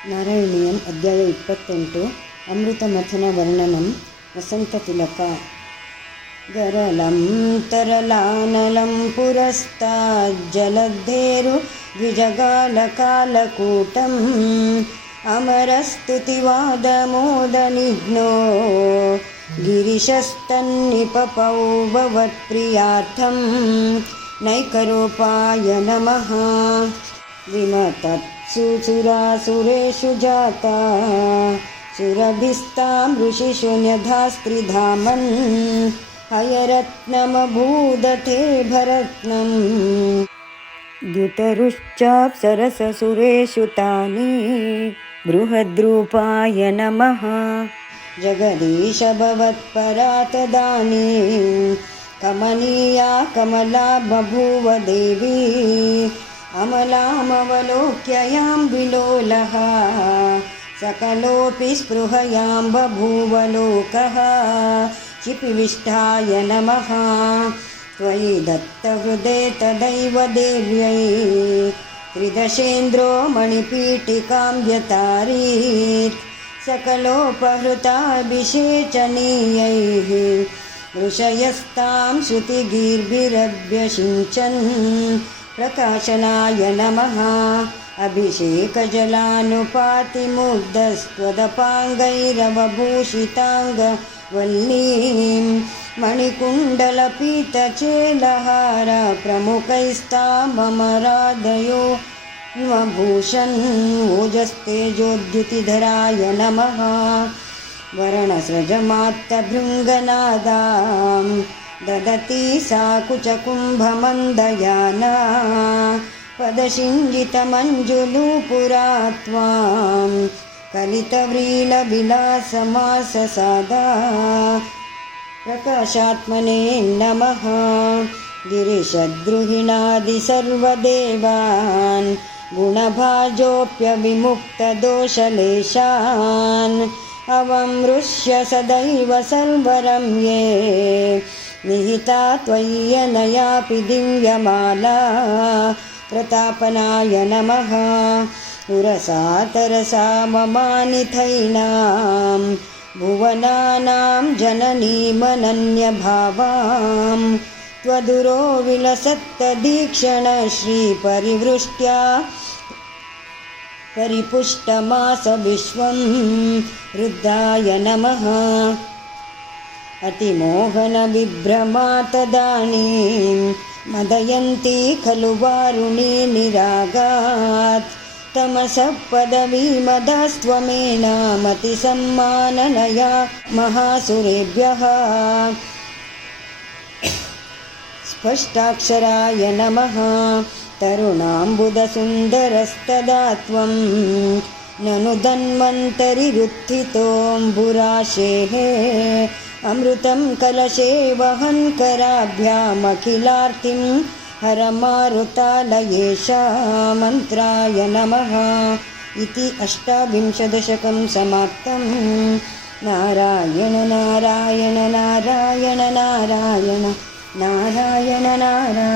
ನಾರಾಯಣೀಯಂ ಅಧ್ಯಾಯ 28 ಅಮೃತಮಥನ ವರ್ಣನಂ ವಸಂತತಿಲಕ ಗರಲಂ ತರಲಾನಲಂ ಪುರಸ್ತಾಜ್ಜಲದ್ಧೇರು ದ್ವಿಜಗಾಲಕಾಲಕೂಟಂ ಅಮರಸ್ತುತಿವಾದಮೋದನಿಘ್ನೋ ಗಿರಿಶಸ್ತನ್ನಿಪಪೌ ಭವತ್ಪ್ರಿಯಾರ್ಥಂ ನೈಕರೂಪಾಯ ನಮಃ ವಿಮತತ್ಸುಸುರಾಸುರೇಷು ಜಾತಾ ಸುರಭಿಸ್ತಾಂ ಋಷಿಷು ನ್ಯಧಾಸ್ತ್ರಿಧಾಮನ್ ಹಯರತ್ನಮಭೂದತೆ ಭರತ್ನಂ ದ್ಯುತರುಶ್ಚಾಪ್ಸರಸಸುರೇಷು ತಾನಿ ಬೃಹದ್ರೂಪಾಯ ನಮಃ ಜಗದೀಶ ಭವತ್ಪರಾ ತದಾನೀಂ ಕಮನೀಯಾ ಕಮಲಾ ಬಭೂವ ದೇವಿ ಅಮಲಾಮವಲೋಕ್ಯ ಯಾಂ ವಿಲೋಲಃ ಸಕಲೋಪಿ ಸ್ಪೃಹಯಾಂ ಬಭೂವ ಲೋಕಃ ಚಿಪಿವಿಷ್ಟಾಯ ನಮಃ ತ್ವಯಿ ದತ್ತಹೃದೆ ತದೈವ ದೇವ್ಯೈ ತ್ರಿದಶೇಂದ್ರೋ ಮಣಿಪೀಠಿಕಾಂ ವ್ಯತಾರೀತ್ ಸಕಲೋಪಹೃತಾಭಿಷೇಚನೀಯೈಃ ಋಷಯಸ್ತಾಂ ಶ್ರುತಿಗೀರ್ಭಿರಭ್ಯಷಿಂಚನ್ ಪ್ರಕಾಶನಾಯ ನಮಃ ಅಭಿಷೇಕಜಲಾನುಪಾತಿಮುಗ್ಧಸ್ತ್ವದಪಾಂಗೈರವಭೂಷಿತಾಂಗವಲ್ಲೀಂ ಮಣಿಕುಂಡಲಪೀತಚೇಲಹಾರ ಪ್ರಮುಖೈಸ್ತಾಮರಾಧಯೋ ಭೂಷನ್ ಓಜಸ್ತೇಜೋದ್ಯುತಿಧರಾಯ ನಮಃ ವರಣಸ್ರಜಮಾತ್ತಭೃಂಗನಾದಾಂ ದದತಿ ಸಾ ಕುಚಕುಂಭಮಂದಯಾನಾ ಪದಶಿಂಜಿತಮಂಜುಲೂಪುರಾ ತ್ವಾಂ ಕಲಿತವ್ರೀಲವಿಲಾಸಮಾಸಸಾದಾ ಪ್ರಕಾಶಾತ್ಮನೇ ನಮಃ ಗಿರಿಶದ್ರುಹಿಣಾದಿಸರ್ವದೇವಾನ್ ಗುಣಭಾಜೋಪ್ಯವಿಮುಕ್ತದೋಷಲೇಶಾನ್ ಅವಮೃಶ್ಯ ಸದೈವ ಸರ್ವರಮ್ಯೇ ನಿಹಿತಾ ತ್ವಯ್ಯನಯಾಪಿ ದಿವ್ಯಮಾಲಾ ಪ್ರತಾಪನಾಯ ನಮಃ ಉರಸಾ ತರಸಾ ಮಮಾನಿಥೈನಾಂ ಭುವನಾನಾಂ ಜನನೀಮನನ್ಯಭಾವಾಂ ತ್ವದುರೋ ವಿಲಸತ್ತದೀಕ್ಷಣ ಶ್ರೀಪರಿವೃಷ್ಟ್ಯಾ ಪರಿಪುಷ್ಟಮಾಸ ವಿಶ್ವಂ ರುದ್ರಾಯ ನಮಃ ಅತಿಮೋಹನ ವಿಭ್ರಮಾ ತದಾನೀಂ ಮದಯಂತಿ ಖಲು ವಾರುಣೀ ನಿರಾಗಾತ್ ತಮಸಃ ಪದವೀಮದಾಸ್ತ್ವಮೇನಾಮತಿ ಸಮ್ಮಾನನಯ ಮಹಾಸುರೇಭ್ಯಃ ಸ್ಪಷ್ಟಾಕ್ಷರಾಯ ನಮಃ ತರುಣಾಂಬುದಸುಂದರಸ್ತದಾ ತ್ವಂ ನನು ಧನ್ವಂತರಿರುತ್ಥಿತೋಂಬುರಾಶೇಃ ಅಮೃತಂ ಕಲಶೇ ವಹನ್ ಕರಾಭ್ಯಾಮಖಿಲಾರ್ತಿಂ ಹರಮಾರುತಾಲಯೇಶಾ ಮಂತ್ರಾಯ ನಮಃ ಇತಿ 18 ಸಮಾಪ್ತಂ. ನಾರಾಯಣ ನಾರಾಯಣ ನಾರಾಯಣ ನಾರಾಯಣ ನಾರಾಯಣ ನಾರಾಯಣ